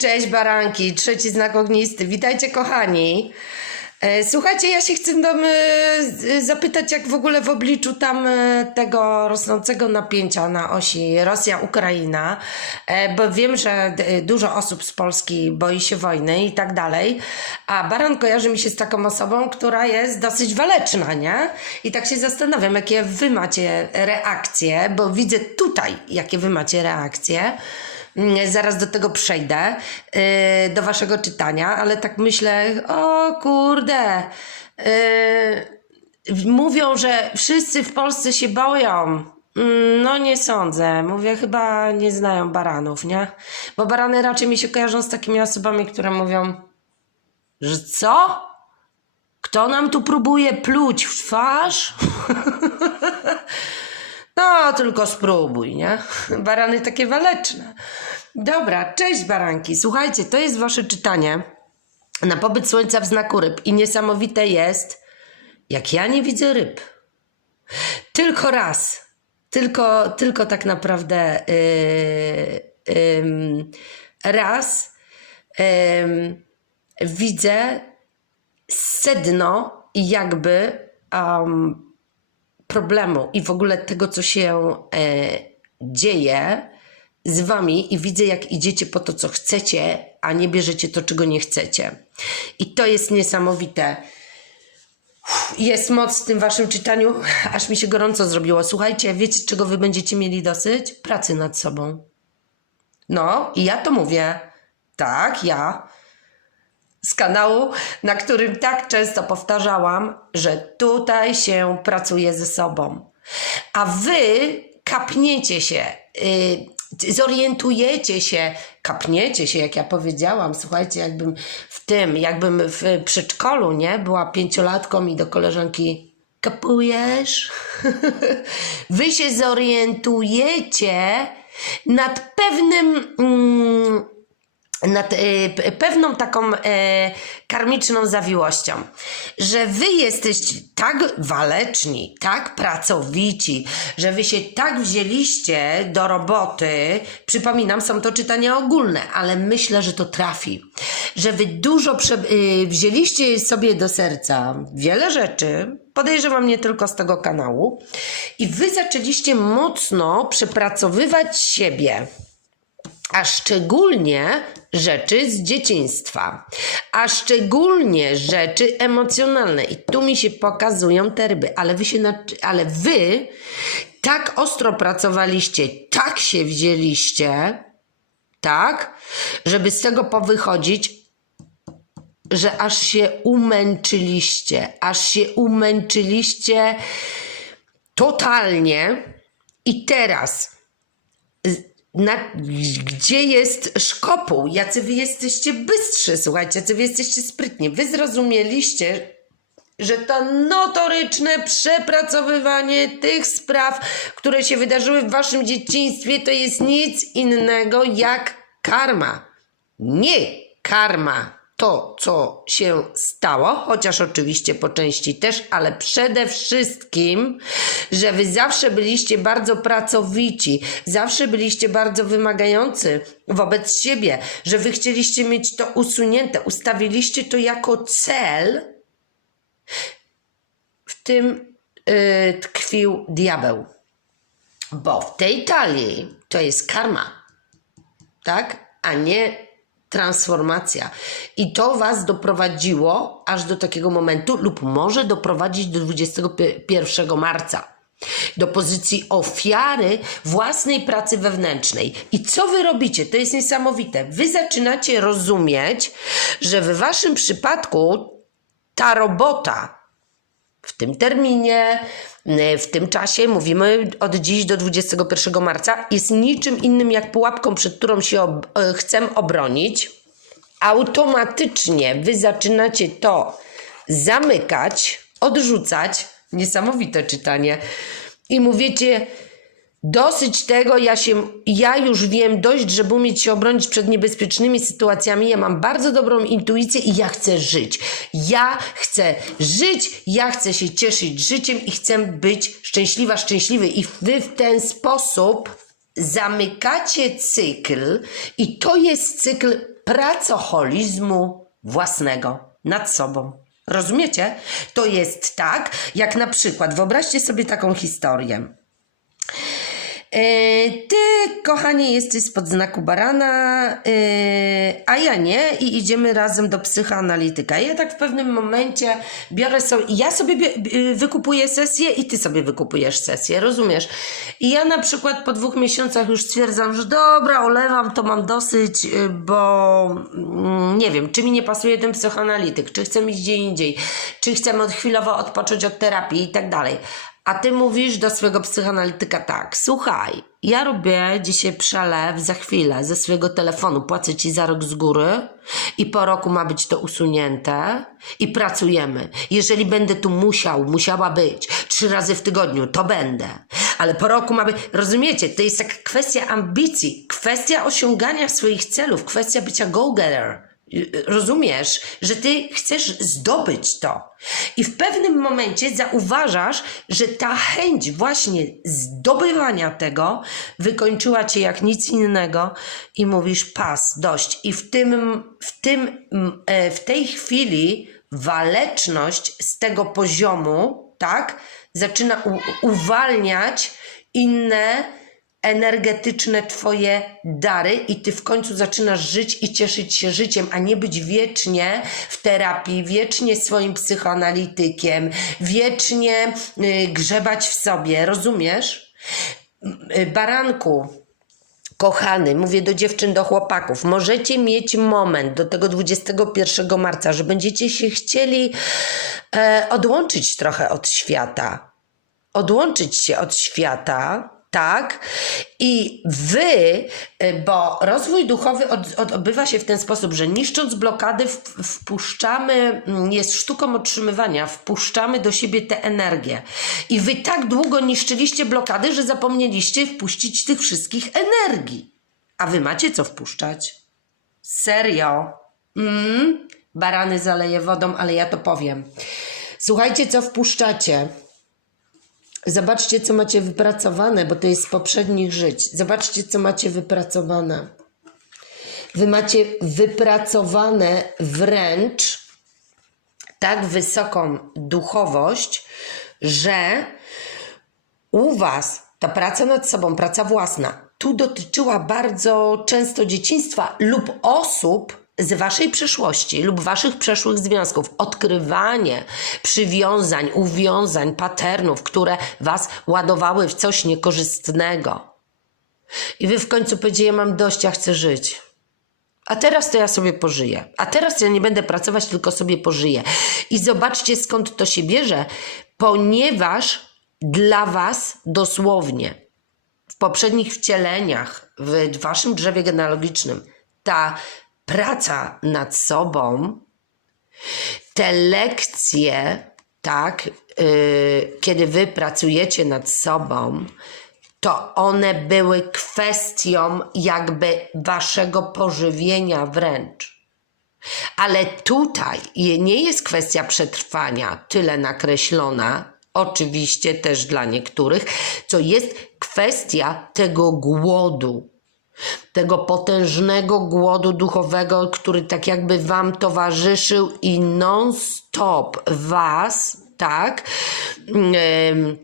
Cześć baranki, trzeci znak ognisty. Witajcie kochani. E, Słuchajcie, ja się chcę e, zapytać, jak w ogóle w obliczu tam e, tego rosnącego napięcia na osi Rosja-Ukraina, bo wiem, że dużo osób z Polski boi się wojny i tak dalej, a Baran kojarzy mi się z taką osobą, która jest dosyć waleczna, nie? I tak się zastanawiam, jakie wy macie reakcje, bo widzę tutaj, jakie wy macie reakcje. Mm, Zaraz do tego przejdę, yy, do waszego czytania, ale tak myślę, o kurde, yy, mówią, że wszyscy w Polsce się boją. Mm, No nie sądzę. Mówię, chyba nie znają baranów, nie? Bo barany raczej mi się kojarzą z takimi osobami, które mówią, że co? Kto nam tu próbuje pluć w twarz? No, tylko spróbuj, nie? Barany takie waleczne. Dobra, cześć baranki. Słuchajcie, to jest wasze czytanie na pobyt słońca w znaku ryb i niesamowite jest, jak ja nie widzę ryb. Tylko raz. Tylko, tylko tak naprawdę yy, ym, raz ym, widzę sedno i jakby um, problemu i w ogóle tego, co się e, dzieje z wami i widzę, jak idziecie po to, co chcecie, a nie bierzecie to, czego nie chcecie. I to jest niesamowite. Jest moc w tym waszym czytaniu, aż mi się gorąco zrobiło. Słuchajcie, wiecie, czego wy będziecie mieli dosyć? Pracy nad sobą. No, i ja to mówię. Tak, ja z kanału, na którym tak często powtarzałam, że tutaj się pracuje ze sobą. A wy kapniecie się, yy, zorientujecie się, kapniecie się, jak ja powiedziałam. Słuchajcie, jakbym w tym, jakbym w przedszkolu, nie, była pięciolatką i do koleżanki kapujesz? wy się zorientujecie nad pewnym. Mm, nad p- pewną taką e, karmiczną zawiłością, że wy jesteście tak waleczni, tak pracowici, że wy się tak wzięliście do roboty, przypominam, są to czytania ogólne, ale myślę, że to trafi, że wy dużo prze, y, wzięliście sobie do serca wiele rzeczy, podejrzewam nie tylko z tego kanału, i wy zaczęliście mocno przepracowywać siebie a szczególnie rzeczy z dzieciństwa, a szczególnie rzeczy emocjonalne. I tu mi się pokazują te ryby, ale wy się, ale wy tak ostro pracowaliście, tak się wzięliście, tak, żeby z tego powychodzić, że aż się umęczyliście, aż się umęczyliście totalnie. I teraz na, gdzie jest szkopuł? Jacy wy jesteście bystrzy, słuchajcie, jacy wy jesteście sprytni. Wy zrozumieliście, że to notoryczne przepracowywanie tych spraw, które się wydarzyły w waszym dzieciństwie, to jest nic innego jak karma. Nie karma to, co się stało, chociaż oczywiście po części też, ale przede wszystkim, że wy zawsze byliście bardzo pracowici, zawsze byliście bardzo wymagający wobec siebie, że wy chcieliście mieć to usunięte, ustawiliście to jako cel, w tym y, tkwił diabeł. Bo w tej talii to jest karma, tak? A nie transformacja. I to was doprowadziło aż do takiego momentu, lub może doprowadzić do 21 marca. Do pozycji ofiary własnej pracy wewnętrznej. I co wy robicie? To jest niesamowite. Wy zaczynacie rozumieć, że w waszym przypadku ta robota w tym terminie, y, w tym czasie, mówimy od dziś do 21 marca, jest niczym innym jak pułapką, przed którą się ob- e, chcę obronić. Automatycznie wy zaczynacie to zamykać, odrzucać. Niesamowite czytanie. I mówicie, Dosyć tego, ja, się, ja już wiem dość, żeby umieć się obronić przed niebezpiecznymi sytuacjami. Ja mam bardzo dobrą intuicję i ja chcę żyć. Ja chcę żyć, ja chcę się cieszyć życiem i chcę być szczęśliwa, szczęśliwy. I wy w ten sposób zamykacie cykl i to jest cykl pracoholizmu własnego nad sobą. Rozumiecie? To jest tak, jak na przykład, wyobraźcie sobie taką historię. E, Ty, kochanie, jesteś spod znaku barana, e, a ja nie i idziemy razem do psychoanalityka. Ja tak w pewnym momencie biorę sobie, ja sobie bie- wykupuję sesję i ty sobie wykupujesz sesję, rozumiesz? I ja na przykład po dwóch miesiącach już stwierdzam, że dobra, olewam, to mam dosyć, y, bo mm, nie wiem, czy mi nie pasuje ten psychoanalityk, czy chcę iść gdzie indziej, czy chcę od chwilowo odpocząć od terapii i tak dalej. A ty mówisz do swojego psychoanalityka tak, słuchaj, ja robię dzisiaj przelew za chwilę ze swojego telefonu, płacę ci za rok z góry i po roku ma być to usunięte i pracujemy. Jeżeli będę tu musiał, musiała być trzy razy w tygodniu, to będę. Ale po roku ma być, rozumiecie, to jest taka kwestia ambicji, kwestia osiągania swoich celów, kwestia bycia go-getter. Rozumiesz, że ty chcesz zdobyć to. I w pewnym momencie zauważasz, że ta chęć właśnie zdobywania tego wykończyła cię jak nic innego i mówisz pas, dość. I w tym, w tym, e, w tej chwili waleczność z tego poziomu, tak, zaczyna uwalniać inne energetyczne twoje dary i ty w końcu zaczynasz żyć i cieszyć się życiem, a nie być wiecznie w terapii, wiecznie swoim psychoanalitykiem, wiecznie y, grzebać w sobie, rozumiesz? Y, Baranku, Kochany, mówię do dziewczyn, do chłopaków, możecie mieć moment do tego 21 marca, że będziecie się chcieli e, odłączyć trochę od świata. Odłączyć się od świata, tak? I wy, e, bo rozwój duchowy od, od, odbywa się w ten sposób, że niszcząc blokady, w, wpuszczamy, mm, jest sztuką otrzymywania, wpuszczamy do siebie tę energię. I wy tak długo niszczyliście blokady, że zapomnieliście wpuścić tych wszystkich energii. A wy macie co wpuszczać? Serio? Mm? Barany zaleje wodą, ale ja to powiem. Słuchajcie, co wpuszczacie. Zobaczcie, co macie wypracowane, bo to jest z poprzednich żyć. Zobaczcie, co macie wypracowane. Wy macie wypracowane wręcz tak wysoką duchowość, że u Was ta praca nad sobą, praca własna, tu dotyczyła bardzo często dzieciństwa lub osób z Waszej przeszłości lub Waszych przeszłych związków. Odkrywanie przywiązań, uwiązań, patternów, które Was ładowały w coś niekorzystnego. I Wy w końcu powiedzieli, ja mam dość, ja chcę żyć. A teraz to ja sobie pożyję. A teraz ja nie będę pracować, tylko sobie pożyję. I zobaczcie skąd to się bierze, ponieważ dla Was dosłownie w poprzednich wcieleniach, w Waszym drzewie genealogicznym, ta praca nad sobą, te lekcje, tak, yy, kiedy Wy pracujecie nad sobą, to one były kwestią jakby waszego pożywienia wręcz. Ale tutaj nie jest kwestia przetrwania tyle nakreślona, oczywiście też dla niektórych, co jest kwestia tego głodu, tego potężnego głodu duchowego, który tak jakby wam towarzyszył i non-stop was, tak, em,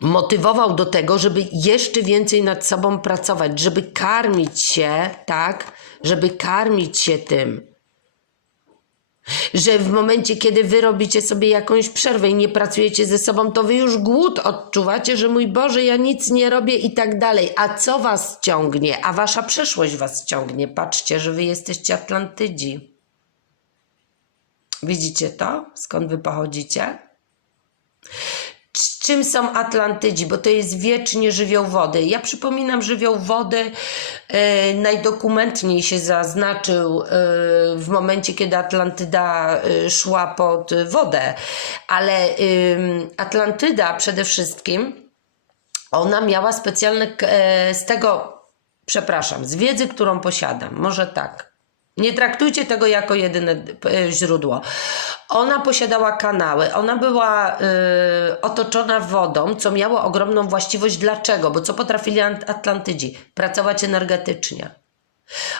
motywował do tego, żeby jeszcze więcej nad sobą pracować, żeby karmić się, tak? Żeby karmić się tym. Że w momencie, kiedy wy robicie sobie jakąś przerwę i nie pracujecie ze sobą, to wy już głód odczuwacie, że mój Boże, ja nic nie robię i tak dalej. A co was ciągnie? A wasza przeszłość was ciągnie. Patrzcie, że wy jesteście Atlantydzi. Widzicie to? Skąd wy pochodzicie? Czym są Atlantydzi, bo to jest wiecznie żywioł wody. Ja przypominam, żywioł wody e, najdokumentniej się zaznaczył e, w momencie, kiedy Atlantyda e, szła pod wodę, ale ym, Atlantyda przede wszystkim ona miała specjalne, e, z tego, przepraszam, z wiedzy, którą posiadam, może tak. Nie traktujcie tego jako jedyne e, źródło. Ona posiadała kanały, ona była e, otoczona wodą, co miało ogromną właściwość. Dlaczego? Bo co potrafili Ant- Atlantydzi? Pracować energetycznie.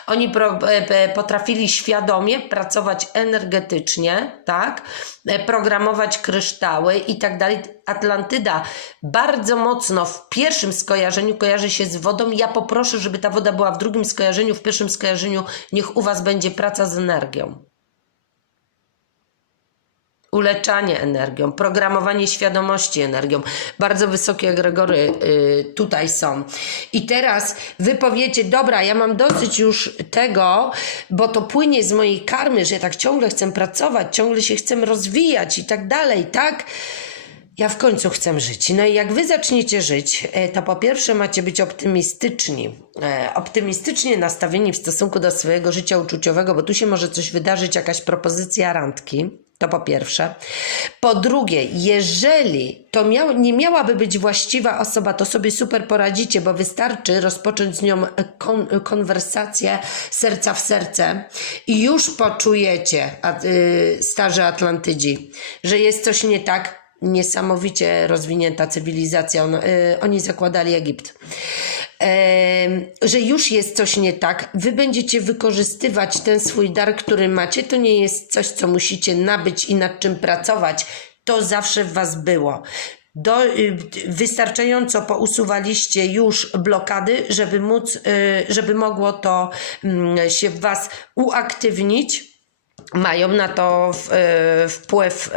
Oni e, e, potrafili świadomie pracować energetycznie, tak? E, Programować kryształy i tak dalej. Atlantyda bardzo mocno w pierwszym skojarzeniu kojarzy się z wodą. Ja poproszę, żeby ta woda była w drugim skojarzeniu, w pierwszym skojarzeniu niech u Was będzie praca z energią. Uleczanie energią, programowanie świadomości energią. Bardzo wysokie egregory y, tutaj są. I teraz wy powiecie, dobra, ja mam dosyć już tego, bo to płynie z mojej karmy, że ja tak ciągle chcę pracować, ciągle się chcę rozwijać i tak dalej, tak? Ja w końcu chcę żyć. No i jak wy zaczniecie żyć, e, to po pierwsze macie być optymistyczni. E, Optymistycznie nastawieni w stosunku do swojego życia uczuciowego, bo tu się może coś wydarzyć, jakaś propozycja randki. To po pierwsze. Po drugie, jeżeli to miał, nie miałaby być właściwa osoba, to sobie super poradzicie, bo wystarczy rozpocząć z nią kon, konwersację serca w serce i już poczujecie, a, y, starzy Atlantydzi, że jest coś nie tak, niesamowicie rozwinięta cywilizacja. On, y, oni zakładali Egipt. Że już jest coś nie tak, wy będziecie wykorzystywać ten swój dar, który macie. To nie jest coś, co musicie nabyć i nad czym pracować. To zawsze w was było. Do, y, wystarczająco pousuwaliście już blokady, żeby móc, y, żeby mogło to mm, się w was uaktywnić mają na to e, wpływ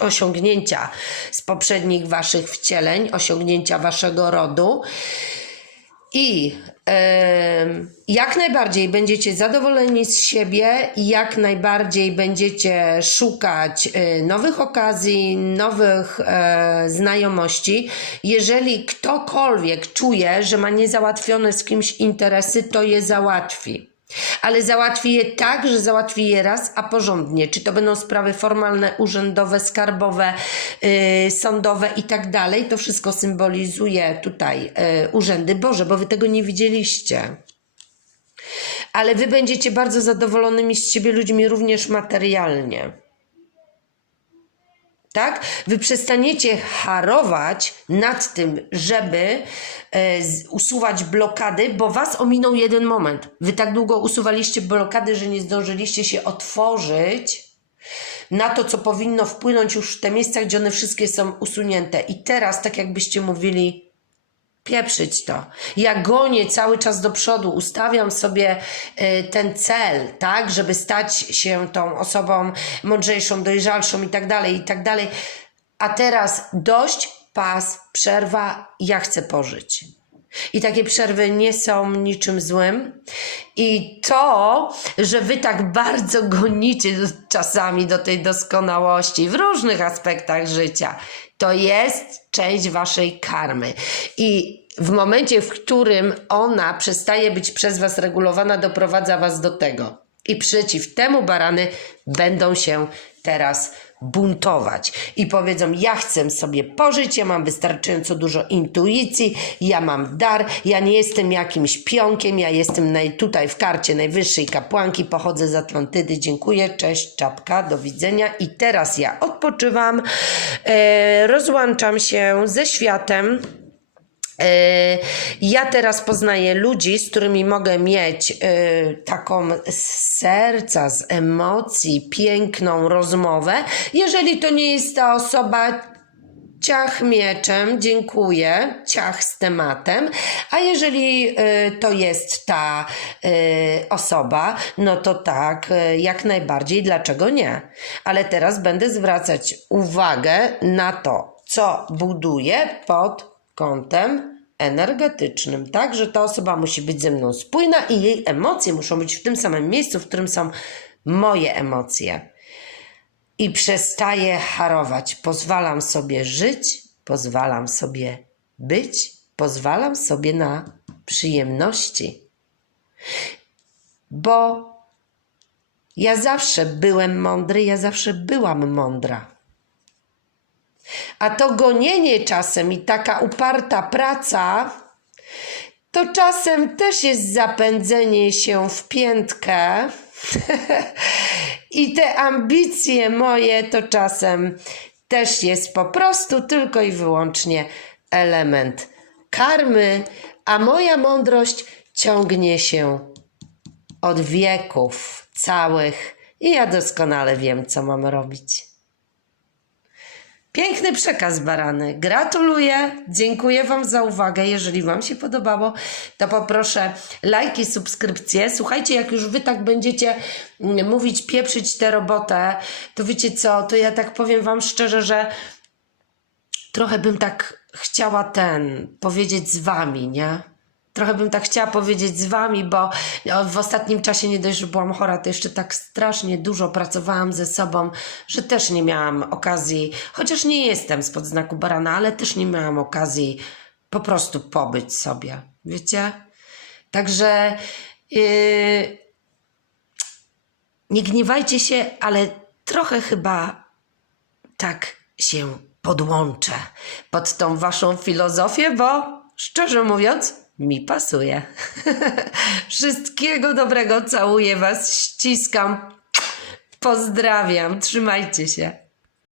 osiągnięcia z poprzednich waszych wcieleń, osiągnięcia waszego rodu. I em, jak najbardziej będziecie zadowoleni z siebie, jak najbardziej będziecie szukać e, nowych okazji, nowych e, znajomości. Jeżeli ktokolwiek czuje, że ma niezałatwione z kimś interesy, to je załatwi. Ale załatwi je tak, że załatwi je raz, a porządnie. Czy to będą sprawy formalne, urzędowe, skarbowe, yy, sądowe i tak dalej. To wszystko symbolizuje tutaj yy, urzędy Boże, bo wy tego nie widzieliście. Ale wy będziecie bardzo zadowolonymi z siebie ludźmi również materialnie. Tak? Wy przestaniecie harować nad tym, żeby e, z, usuwać blokady, bo was ominął jeden moment. Wy tak długo usuwaliście blokady, że nie zdążyliście się otworzyć na to, co powinno wpłynąć już w te miejsca, gdzie one wszystkie są usunięte. I teraz, tak jakbyście mówili, pieprzyć to. Ja gonię cały czas do przodu, ustawiam sobie y, ten cel, tak, żeby stać się tą osobą mądrzejszą, dojrzalszą i tak dalej, i tak dalej. A teraz dość, pas, przerwa, ja chcę pożyć. I takie przerwy nie są niczym złym. I to, że wy tak bardzo gonicie czasami do tej doskonałości w różnych aspektach życia, to jest część waszej karmy. I w momencie, w którym ona przestaje być przez was regulowana, doprowadza was do tego. I przeciw temu barany będą się teraz buntować i powiedzą: Ja chcę sobie pożyć, ja mam wystarczająco dużo intuicji, ja mam dar, ja nie jestem jakimś pionkiem, ja jestem naj, tutaj w karcie najwyższej kapłanki, pochodzę z Atlantydy. Dziękuję, cześć, czapka, do widzenia. I teraz ja odpoczywam, e, rozłączam się ze światem. E, Ja teraz poznaję ludzi, z którymi mogę mieć e, taką z serca, z emocji, piękną rozmowę. Jeżeli to nie jest ta osoba, ciach mieczem, dziękuję, ciach z tematem. A jeżeli e, to jest ta osoba, no to tak, jak najbardziej, dlaczego nie? Ale teraz będę zwracać uwagę na to, co buduję pod kątem energetycznym, tak, że ta osoba musi być ze mną spójna i jej emocje muszą być w tym samym miejscu, w którym są moje emocje. I przestaję harować. Pozwalam sobie żyć, pozwalam sobie być, pozwalam sobie na przyjemności. Bo ja zawsze byłem mądry, ja zawsze byłam mądra. A to gonienie czasem i taka uparta praca, to czasem też jest zapędzenie się w piętkę. I te ambicje moje to czasem też jest po prostu tylko i wyłącznie element karmy, a moja mądrość ciągnie się od wieków całych i ja doskonale wiem, co mam robić. Piękny przekaz, barany. Gratuluję. Dziękuję Wam za uwagę. Jeżeli Wam się podobało, to poproszę lajki, subskrypcje. Słuchajcie, jak już Wy tak będziecie mm, mówić, pieprzyć tę robotę, to wiecie co, to ja tak powiem Wam szczerze, że trochę bym tak chciała ten powiedzieć z Wami, nie? Trochę bym tak chciała powiedzieć z wami, bo w ostatnim czasie nie dość, że byłam chora, to jeszcze tak strasznie dużo pracowałam ze sobą, że też nie miałam okazji, chociaż nie jestem spod znaku barana, ale też nie miałam okazji po prostu pobyć sobie, wiecie? Także yy, nie gniewajcie się, ale trochę chyba tak się podłączę pod tą waszą filozofię, bo szczerze mówiąc, mi pasuje. Wszystkiego dobrego, całuję was, ściskam. Pozdrawiam, trzymajcie się.